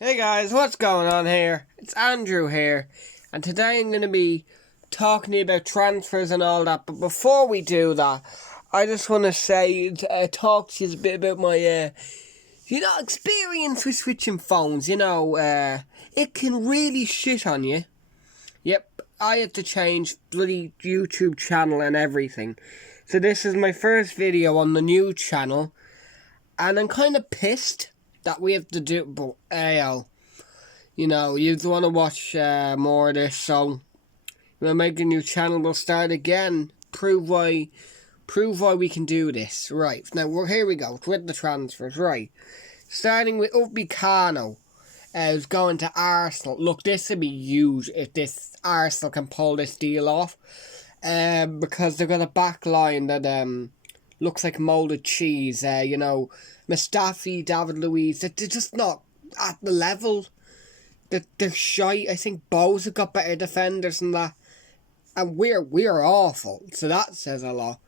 Hey guys, what's going on here? It's Andrew here, and today I'm going to be talking to you about transfers and all that. But before we do that, I just want to say, talk to you a bit about my, experience with switching phones. It can really shit on you. Yep, I had to change bloody YouTube channel and everything. So this is my first video on the new channel, and I'm kind of pissed that we have to do, but you want to watch more of this, so we'll make a new channel. We'll start again. Prove why we can do this. Right now, here we go with the transfers. Right, starting with Upamecano, who's going to Arsenal. Look, this would be huge if this Arsenal can pull this deal off, because they've got a back line that looks like molded cheese. Mustafi, David Luiz, they're just not at the level. They're shy. I think Bows have got better defenders than that, and we're awful. So that says a lot.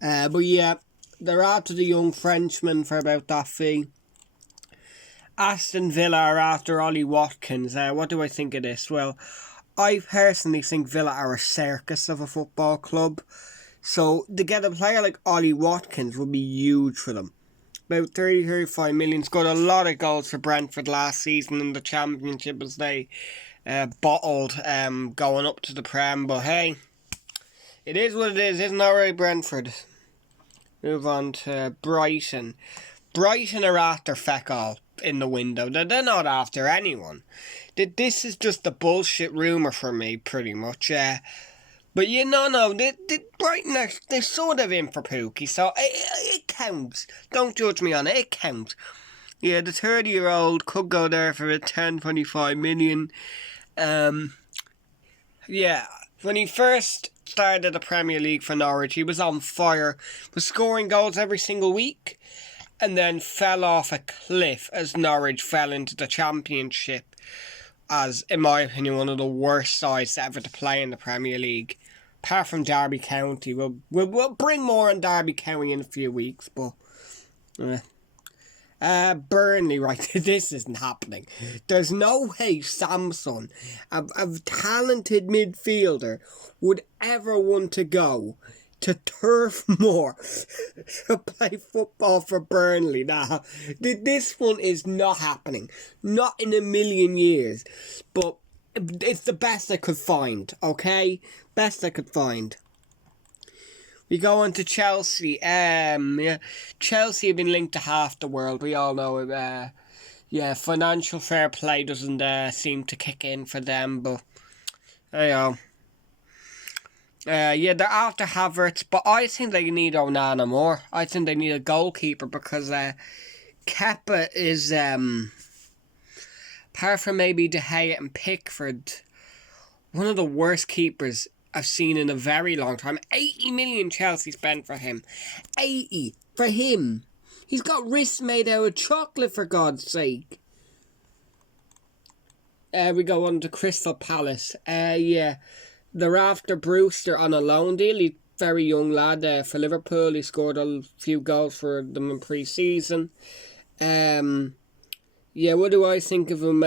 But yeah, they're after the young Frenchman for about that fee. Aston Villa are after Ollie Watkins. What do I think of this? Well, I personally think Villa are a circus of a football club. So to get a player like Ollie Watkins would be huge for them. About 35 million. Scored a lot of goals for Brentford last season in the Championship as they bottled going up to the Prem. But hey, it is what it is, isn't it, right, Brentford? Move on to Brighton. Brighton are after feck all in the window. They're not after anyone. This is just a bullshit rumour for me, pretty much. But Brighton, they're sort of in for Pookie, so it counts. Don't judge me on it, it counts. Yeah, the 30-year-old could go there for a 10-25 million. When he first started the Premier League for Norwich, he was on fire, was scoring goals every single week, and then fell off a cliff as Norwich fell into the Championship as, in my opinion, one of the worst sides ever to play in the Premier League. Apart from Derby County, we'll bring more on Derby County in a few weeks, but Burnley, right? This isn't happening. There's no way Samson, a talented midfielder, would ever want to go to Turf Moor to play football for Burnley. Nah, this one is not happening. Not in a million years. But it's the best I could find, okay? Best I could find. We go on to Chelsea. Chelsea have been linked to half the world. We all know it. Financial fair play doesn't seem to kick in for them, but they're after Havertz, but I think they need Onana more. I think they need a goalkeeper because Kepa is, apart from maybe De Gea and Pickford, one of the worst keepers I've seen in a very long time. 80 million Chelsea spent for him. 80 for him. He's got wrists made out of chocolate, for God's sake. We go on to Crystal Palace. They're after Brewster on a loan deal. He's a very young lad for Liverpool. He scored a few goals for them in pre-season. What do I think of him?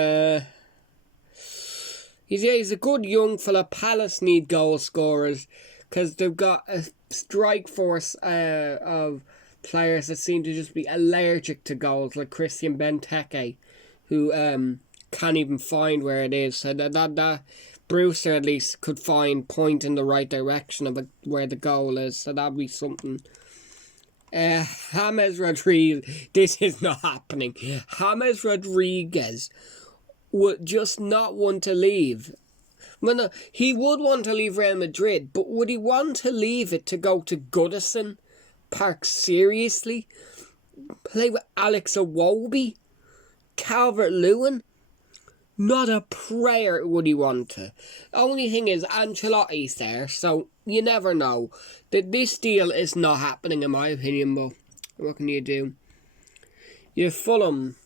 He's a good young fella. Palace need goal scorers because they've got a strike force of players that seem to just be allergic to goals, like Christian Benteke, who can't even find where it is. So that Brewster at least could point in the right direction of where the goal is. So that'd be something. James Rodriguez. This is not happening. James Rodriguez would just not want to leave. Well, no, he would want to leave Real Madrid, but would he want to leave it to go to Goodison Park? Seriously? Play with Alex Iwobi? Calvert-Lewin? Not a prayer would he want to. Only thing is, Ancelotti's there, so you never know. This deal is not happening in my opinion, but what can you do? You Fulham.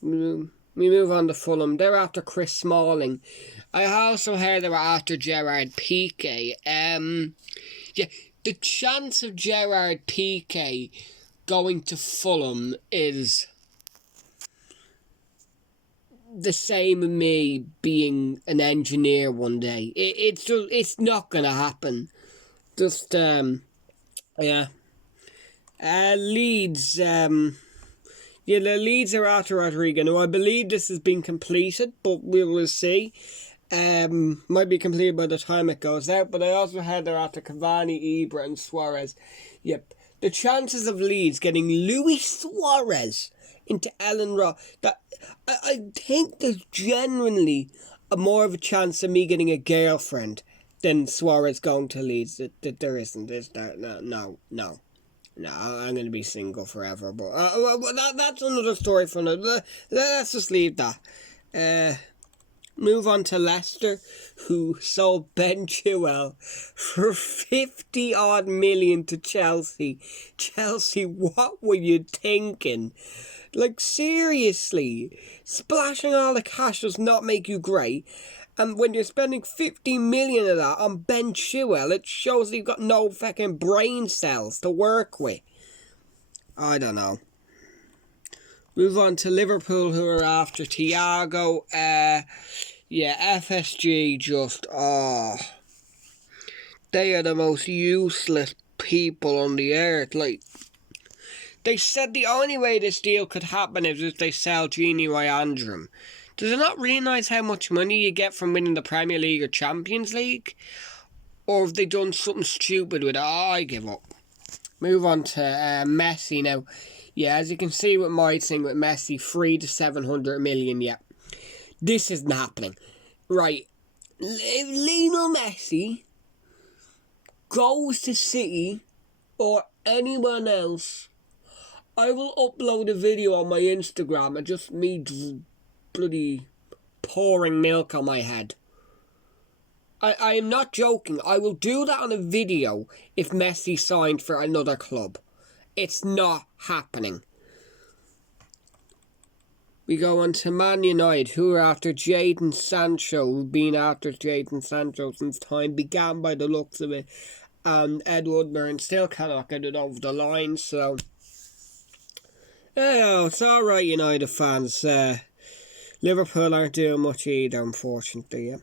We move on to Fulham. They're after Chris Smalling. I also heard they were after Gerard Piqué. The chance of Gerard Piqué going to Fulham is the same with me being an engineer one day. It's not gonna happen. Just yeah. Leeds. Yeah, the Leeds are after Rodrigo. Now I believe this has been completed, but we will see. Might be completed by the time it goes out, but I also heard they're after Cavani, Ibra and Suarez. Yep. The chances of Leeds getting Luis Suarez into Ellen Road, that I think there's genuinely more of a chance of me getting a girlfriend than Suarez going to Leeds. That there isn't, is there? No, I'm going to be single forever, but that's another story for another. Let's just leave that. Move on to Leicester, who sold Ben Chilwell for 50 odd million to Chelsea. Chelsea, what were you thinking? Like, seriously, splashing all the cash does not make you great. And when you're spending 50 million of that on Ben Chilwell, it shows that you've got no fucking brain cells to work with. I don't know. Move on to Liverpool, who are after Thiago. Yeah, FSG just, they are the most useless people on the earth. Like, they said the only way this deal could happen is if they sell Gini Wijnaldum. Do they not realise how much money you get from winning the Premier League or Champions League? Or have they done something stupid with it? I give up. Move on to Messi now. Yeah, as you can see with my thing with Messi, 3 to 700 million, yeah. This isn't happening. Right. If Lionel Messi goes to City or anyone else, I will upload a video on my Instagram of just me bloody pouring milk on my head. I am not joking. I will do that on a video if Messi signed for another club. It's not happening. We go on to Man United, who are after Jadon Sancho, who've been after Jadon Sancho since time began by the looks of it. And Ed Woodburn still cannot get it over the line, so... Yeah, it's alright, United fans. Liverpool aren't doing much either, unfortunately, yeah.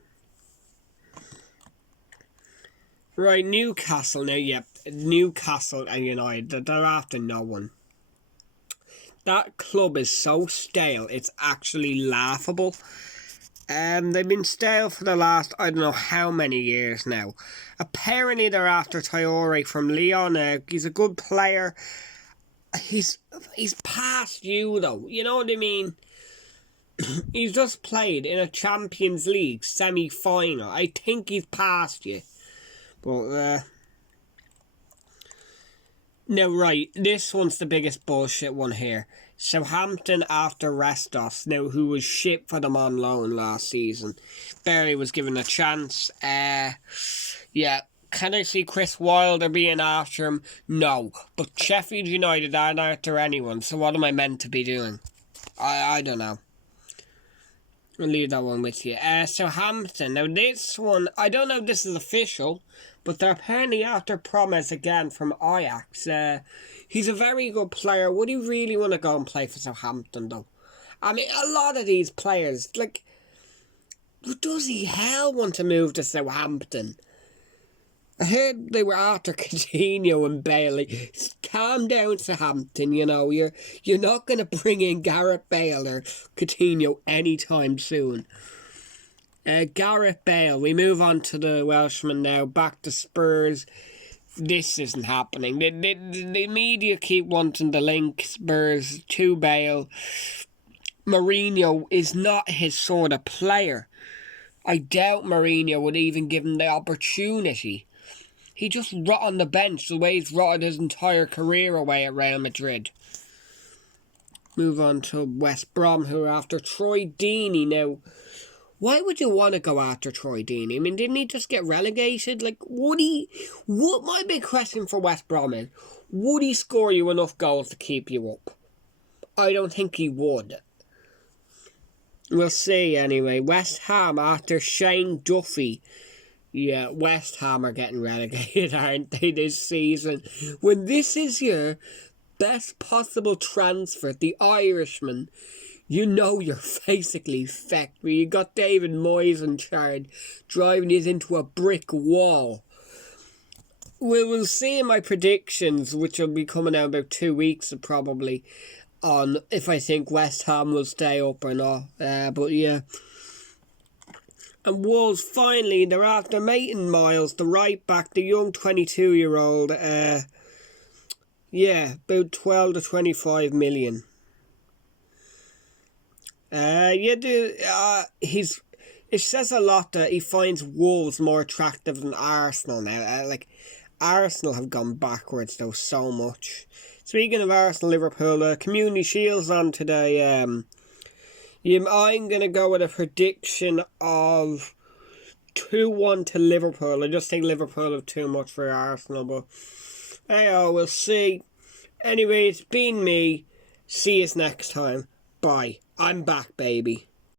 Right, Newcastle now, yep. Newcastle and United, they're after no one. That club is so stale, it's actually laughable. They've been stale for the last, I don't know how many years now. Apparently they're after Traore from Lyon. He's a good player. He's past you though, you know what I mean? He's just played in a Champions League semi-final. I think he's past you. But, now, right, this one's the biggest bullshit one here. Southampton after Restos, now, who was shit for them on loan last season. Barely was given a chance. Yeah, can I see Chris Wilder being after him? No. But Sheffield United aren't after anyone, so what am I meant to be doing? I don't know. I'll leave that one with you. Southampton. Now this one, I don't know if this is official, but they're apparently after Promes again from Ajax. He's a very good player. Would he really want to go and play for Southampton though? I mean, a lot of these players, like, does he hell want to move to Southampton? I heard they were after Coutinho and Bailey. Calm down, Southampton, you know. You're not going to bring in Gareth Bale or Coutinho anytime soon. Gareth Bale. We move on to the Welshman now. Back to Spurs. This isn't happening. The media keep wanting the link Spurs to Bale. Mourinho is not his sort of player. I doubt Mourinho would even give him the opportunity. He just rot on the bench the way he's rotted his entire career away at Real Madrid. Move on to West Brom, who are after Troy Deeney. Now, why would you want to go after Troy Deeney? I mean, didn't he just get relegated? Like, would he... What my big question for West Brom is, would he score you enough goals to keep you up? I don't think he would. We'll see anyway. West Ham after Shane Duffy. Yeah, West Ham are getting relegated, aren't they, this season? When this is your best possible transfer, the Irishman, you know you're basically fecked. You got David Moyes in charge, driving you into a brick wall. We'll see in my predictions, which will be coming out about 2 weeks probably, on if I think West Ham will stay up or not. But yeah. And Wolves, finally, they're after Maitland Miles, the right back, the young 22-year-old. Yeah, about 12 to 25 million. It says a lot that he finds Wolves more attractive than Arsenal now. Arsenal have gone backwards though so much. Speaking of Arsenal, Liverpool, Community Shield's on today. I'm going to go with a prediction of 2-1 to Liverpool. I just think Liverpool have too much for Arsenal, but we'll see. Anyway, it's been me. See us next time. Bye. I'm back, baby.